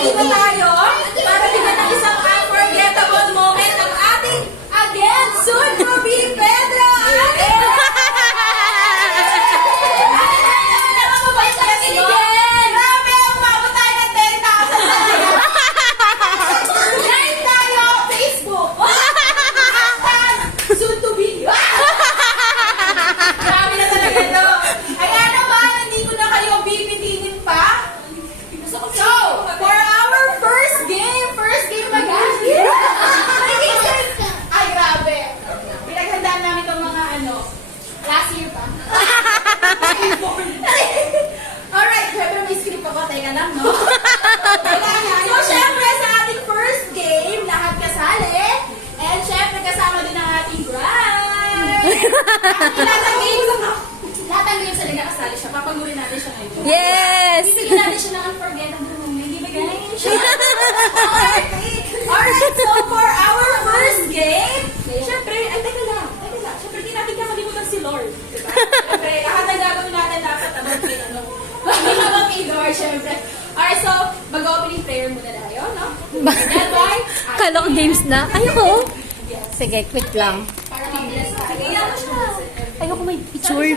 nandito tayo para bigyan ng isang unforgettable moment ng ating again soon to be Pedro Ate! Grabe, umabot tayo ng 10,000. Live tayo, Facebook. Soon to be. Grabe na talaga ito. Kaya naman, hindi ko na kayo bibitinin pa. So, for our first game mag-asin. Ay, grabe. Pinaghandaan namin itong mga last year pa. Alright, syempre may script ako. Teka lang, no? So, syempre sa ating first game, lahat kasali. And syempre kasama din ang ating bride. Lahat ng games na nakasali siya. Papagurin natin siya ngayon. Yes! Bibigyan natin siya ng unforgettable moment. Di ba guys? Alright, so for our first game, syempre, ay teka lang. Syempre, di natin kakalimutan si Lord. Diba? Syempre, lahat ng gagawin natin dapat abang kay abang kay Lord, syempre. Alright, so, mag-opening prayer muna tayo, no? That's why, Kala ko games na. Ayoko. Sige, quick lang. para mabilis tayo. Ayoko may picture.